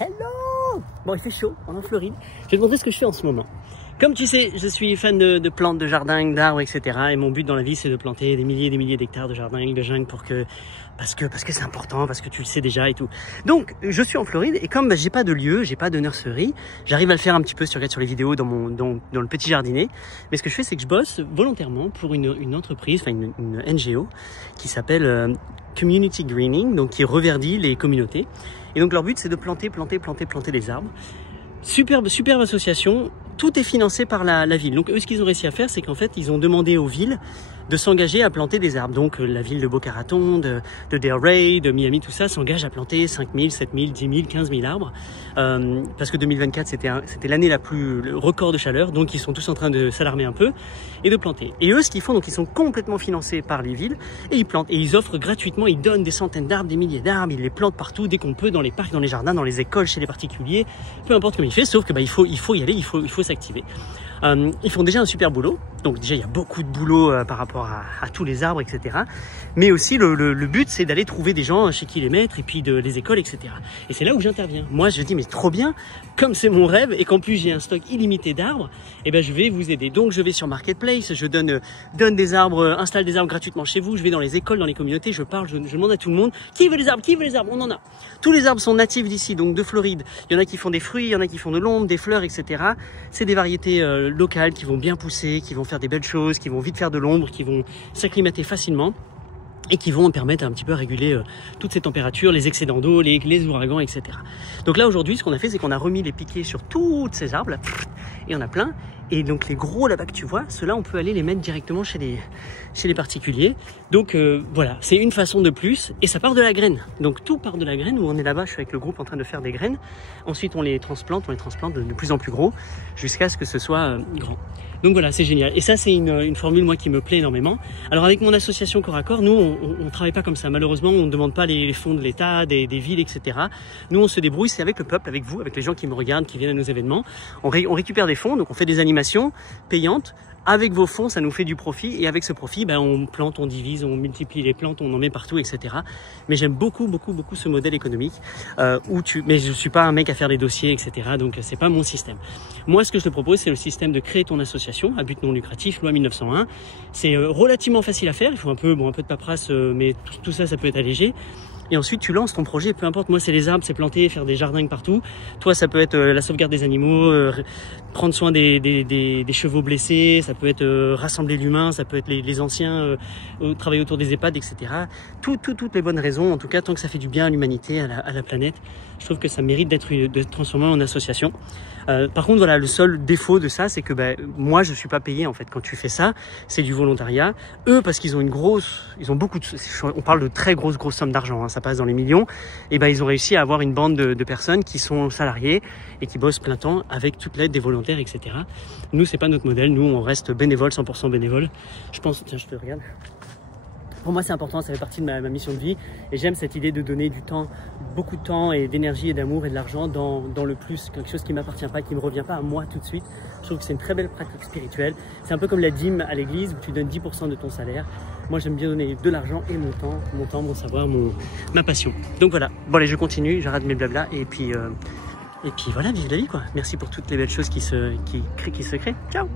Hello! Bon, il fait chaud, on est en Floride. Je vais te montrer ce que je fais en ce moment. Comme tu sais, je suis fan de plantes, de jardins, d'arbres, etc. Et mon but dans la vie, c'est de planter des milliers d'hectares de jardins, de jungle parce que c'est important, parce que tu le sais déjà et tout. Donc, je suis en Floride et comme j'ai pas de lieu, j'ai pas de nurserie, j'arrive à le faire un petit peu sur les vidéos dans le petit jardinet. Mais ce que je fais, c'est que je bosse volontairement pour une entreprise, enfin une NGO qui s'appelle Community Greening, donc qui reverdit les communautés. Et donc leur but, c'est de planter des arbres. Superbe association. Tout est financé par la ville. Donc eux, ce qu'ils ont réussi à faire, c'est qu'en fait, ils ont demandé aux villes de s'engager à planter des arbres. Donc la ville de Boca Raton, de Delray, de Miami, tout ça s'engage à planter 5 000, 7 000, 10 000, 15 000 arbres. Parce que 2024, c'était l'année le record de chaleur. Donc ils sont tous en train de s'alarmer un peu et de planter. Et eux, ce qu'ils font, donc ils sont complètement financés par les villes et ils plantent. Et ils offrent gratuitement, ils donnent des centaines d'arbres, des milliers d'arbres, ils les plantent partout dès qu'on peut, dans les parcs, dans les jardins, dans les écoles, chez les particuliers, peu importe comment il fait, sauf que il faut y aller, il faut s'activer. Ils font déjà un super boulot, donc déjà il y a beaucoup de boulot par rapport à tous les arbres, etc. Mais aussi le but, c'est d'aller trouver des gens chez qui les mettre et puis les écoles, etc. Et c'est là où j'interviens. Moi je dis mais trop bien, comme c'est mon rêve et qu'en plus j'ai un stock illimité d'arbres, et ben je vais vous aider. Donc je vais sur Marketplace, je donne des arbres, installe des arbres gratuitement chez vous, je vais dans les écoles, dans les communautés, je parle, je demande à tout le monde qui veut les arbres, on en a. Tous les arbres sont natifs d'ici, donc de Floride. Il y en a qui font des fruits, il y en a qui font de l'ombre, des fleurs, etc. C'est des variétés locales qui vont bien pousser, qui vont faire des belles choses, qui vont vite faire de l'ombre, qui vont s'acclimater facilement et qui vont permettre un petit peu à réguler toutes ces températures, les excédents d'eau, les ouragans, etc. Donc là aujourd'hui, ce qu'on a fait, c'est qu'on a remis les piquets sur toutes ces arbres là, et on a plein. Et donc les gros là-bas que tu vois, ceux-là on peut aller les mettre directement chez les particuliers. Donc voilà, c'est une façon de plus et ça part de la graine. Donc tout part de la graine, où on est là-bas, je suis avec le groupe en train de faire des graines. Ensuite on les transplante de plus en plus gros jusqu'à ce que ce soit grand. Donc voilà, c'est génial. Et ça, c'est une formule, moi, qui me plaît énormément. Alors, avec mon association Corps à Corps, nous, on travaille pas comme ça. Malheureusement, on ne demande pas les fonds de l'État, des villes, etc. Nous, on se débrouille, c'est avec le peuple, avec vous, avec les gens qui me regardent, qui viennent à nos événements. On récupère des fonds, donc on fait des animations payantes. Avec vos fonds, ça nous fait du profit. Et avec ce profit, on plante, on divise, on multiplie les plantes, on en met partout, etc. Mais j'aime beaucoup ce modèle économique mais je suis pas un mec à faire des dossiers, etc. Donc c'est pas mon système. Moi, ce que je te propose, c'est le système de créer ton association à but non lucratif, loi 1901. C'est relativement facile à faire. Il faut un peu de paperasse, mais tout ça peut être allégé. Et ensuite, tu lances ton projet, peu importe. Moi, c'est les arbres, c'est planter, faire des jardins partout. Toi, ça peut être la sauvegarde des animaux, prendre soin des chevaux blessés, ça peut être rassembler l'humain, ça peut être les anciens, travailler autour des EHPAD, etc. Toutes les bonnes raisons, en tout cas, tant que ça fait du bien à l'humanité, à la planète, je trouve que ça mérite d'être transformé en association. Par contre, voilà, le seul défaut de ça, c'est que moi, je suis pas payé, en fait. Quand tu fais ça, c'est du volontariat. Eux, parce qu'ils ont on parle de très grosses sommes d'argent, hein, ça passe dans les millions, et ils ont réussi à avoir une bande de personnes qui sont salariées et qui bossent plein temps avec toute l'aide des volontaires, etc. Nous, c'est pas notre modèle. Nous, on reste bénévole, 100% bénévole. Je pense, tiens, je te regarde. Pour moi, c'est important, ça fait partie de ma mission de vie et j'aime cette idée de donner du temps, beaucoup de temps et d'énergie et d'amour et de l'argent dans le plus, quelque chose qui ne m'appartient pas, qui ne me revient pas à moi tout de suite. Je trouve que c'est une très belle pratique spirituelle. C'est un peu comme la dîme à l'église où tu donnes 10% de ton salaire. Moi, j'aime bien donner de l'argent et mon temps, mon savoir, ma passion. Donc voilà, bon allez, je continue, j'arrête mes blabla et puis voilà, vive la vie quoi. Merci pour toutes les belles choses qui se créent. Ciao.